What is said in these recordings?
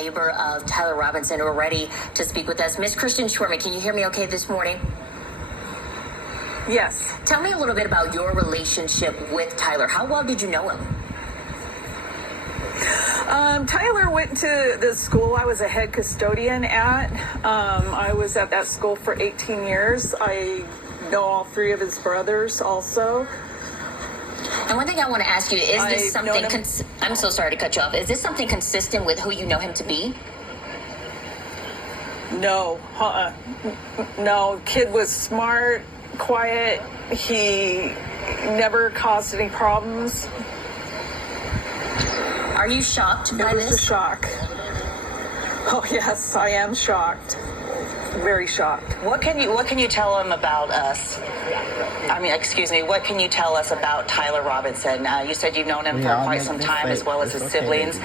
Neighbor of Tyler Robinson, who are ready to speak with us. Miss Kristen Schwerman, can you hear me okay this morning? Yes. Tell me a little bit about your relationship with Tyler. How well did you know him? Tyler went to the school I was a head custodian at. I was at that school for 18 years. I know all three of his brothers also. And one thing I want to ask you, is this something, I'm so sorry to cut you off, is this something consistent with who you know him to be? No, no, kid was smart, quiet, he never caused any problems. Are you shocked by this? It was a shock. Oh yes, I am shocked. Very shocked. What can you tell him about us? What can you tell us about Tyler Robinson? You said you've known him for quite some time, as well as his siblings.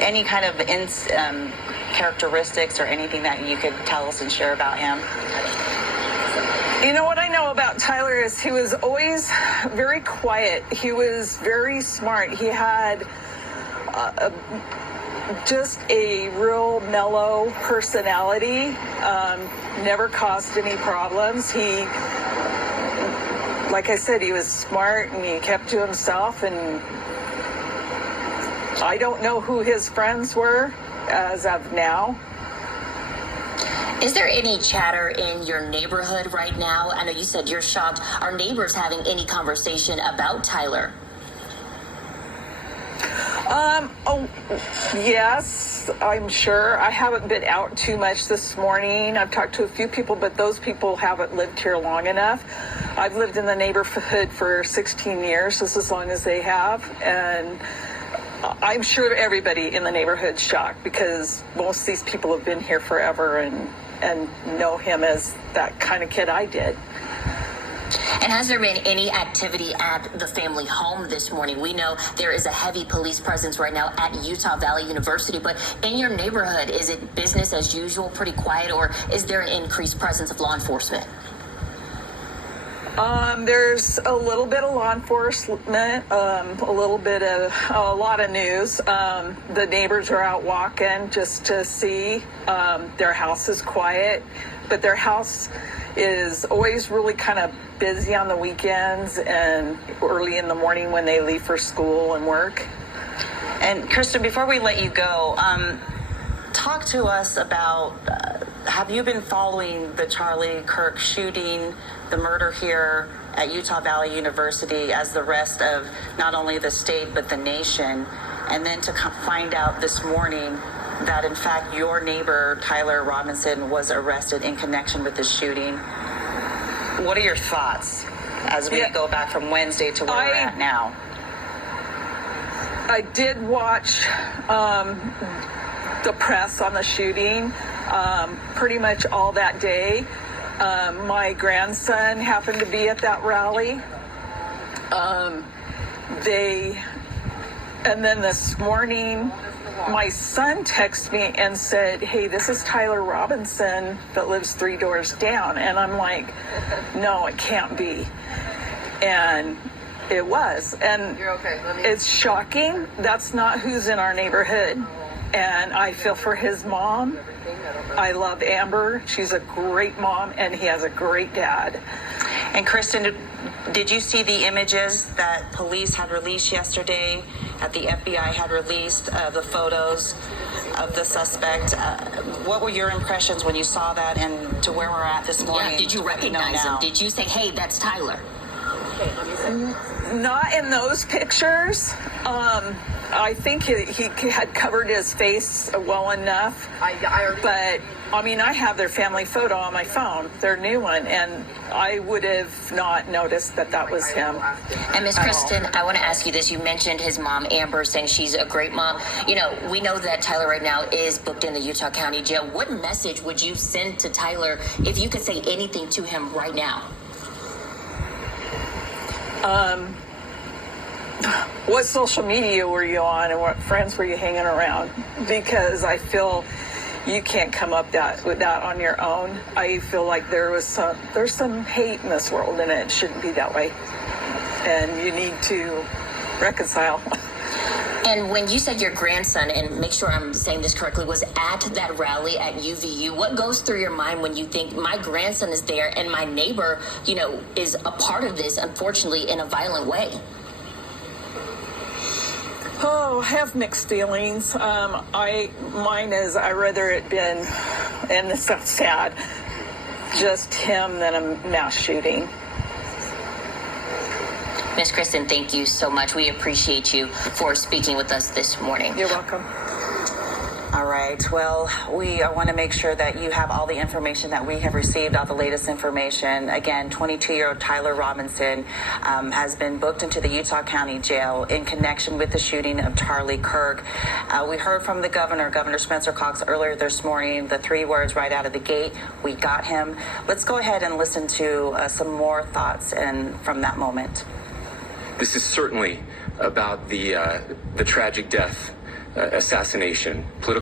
Any kind of characteristics or anything that you could tell us and share about him? You know what I know about Tyler is he was always very quiet. He was very smart. He had just a real mellow personality, never caused any problems. He, like I said, he was smart and he kept to himself, and I don't know who his friends were as of now. Is there any chatter in your neighborhood right now? I know you said you're shocked. Are neighbors having any conversation about Tyler? Oh, yes, I'm sure. I haven't been out too much this morning. I've talked to a few people, but those people haven't lived here long enough. I've lived in the neighborhood for 16 years, just as long as they have, and I'm sure everybody in the neighborhood's shocked because most of these people have been here forever and know him as that kind of kid I did. And has there been any activity at the family home this morning? We know there is a heavy police presence right now at Utah Valley University, but in your neighborhood, is it business as usual, pretty quiet, or is there an increased presence of law enforcement? There's a little bit of law enforcement, a lot of news. The neighbors are out walking just to see. Their house is quiet, but their house is always really kind of busy on the weekends and early in the morning when they leave for school and work. And Kristen, before we let you go, talk to us about, have you been following the Charlie Kirk shooting, the murder here at Utah Valley University, as the rest of not only the state but the nation, and then to find out this morning that in fact your neighbor Tyler Robinson was arrested in connection with the shooting? What are your thoughts as we go back from Wednesday to where we're at now? I did watch the press on the shooting pretty much all that day. My grandson happened to be at that rally. And then this morning, my son texted me and said, "Hey, this is Tyler Robinson that lives 3 doors down." And I'm like, no, it can't be. And it was. And it's shocking. That's not who's in our neighborhood. And I feel for his mom. I love Amber. She's a great mom, and he has a great dad. And Kristen, did you see the images that police had released yesterday, that the FBI had released, the photos of the suspect? What were your impressions when you saw that and to where we're at this morning? Yeah, did you recognize him? Did you say, hey, that's Tyler? Not in those pictures. I think he had covered his face well enough. But, I mean, I have their family photo on my phone, their new one, and I would have not noticed that was him. And Miss Kristen, I want to ask you this. You mentioned his mom, Amber, saying she's a great mom. You know, we know that Tyler right now is booked in the Utah County Jail. What message would you send to Tyler if you could say anything to him right now? What social media were you on and what friends were you hanging around? Because I feel you can't come up with that on your own. I feel like there's some hate in this world, and it shouldn't be that way. And you need to reconcile. And when you said your grandson, and make sure I'm saying this correctly, was at that rally at UVU, what goes through your mind when you think my grandson is there and my neighbor, is a part of this, unfortunately, in a violent way? Oh, I have mixed feelings. Mine is I'd rather it been, and this sounds sad, just him than a mass shooting. Ms. Kristen, thank you so much. We appreciate you for speaking with us this morning. You're welcome. All right. Well, I want to make sure that you have all the information that we have received, all the latest information. Again, 22-year-old Tyler Robinson has been booked into the Utah County Jail in connection with the shooting of Charlie Kirk. We heard from the governor, Governor Spencer Cox, earlier this morning, the 3 words right out of the gate: we got him. Let's go ahead and listen to some more thoughts from that moment. This is certainly about the tragic death, assassination, political